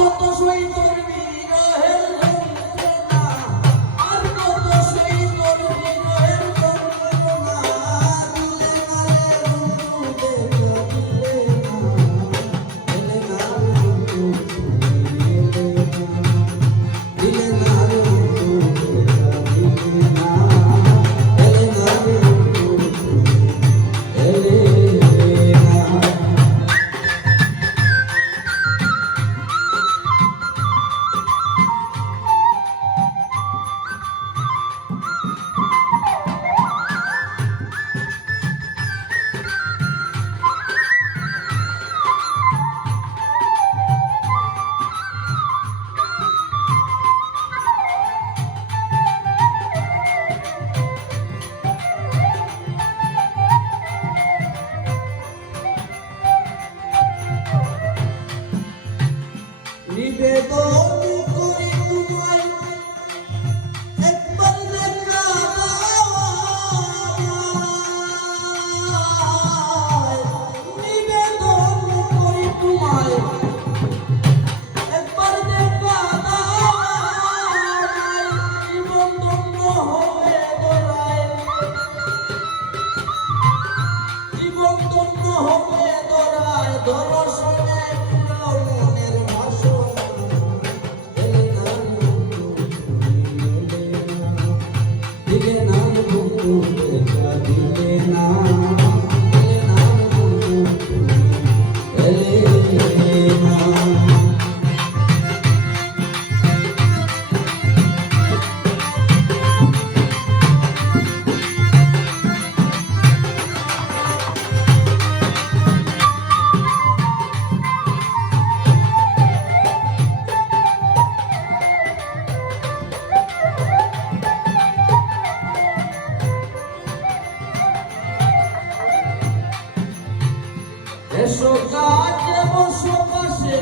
কত সই তোর বিরহের যন্ত্রণা, আর কত সই তোর বিরহের যন্ত্রণা। দিলে না রে বন্ধু দেখা দিলে না, দিলে না রে বন্ধু দিলে না, দিলে না রে বন্ধু দেখা দিলে না, দিলে না রে বন্ধু দিলে না। নিবেদন করি তোমায় একবার দেখা দাও, নিবেদন করি তোমায় একবার দেখা দাও, জীবন ধন্য হবে দোলায়, জীবন ধন্য হবে দোলায়, দর্শনে পুরাও মনের বাসনা। দিলে না বন্ধু দেখা দিলে না, দিলে না বন্ধু দিলে না। এসো কাছে বসো পাশে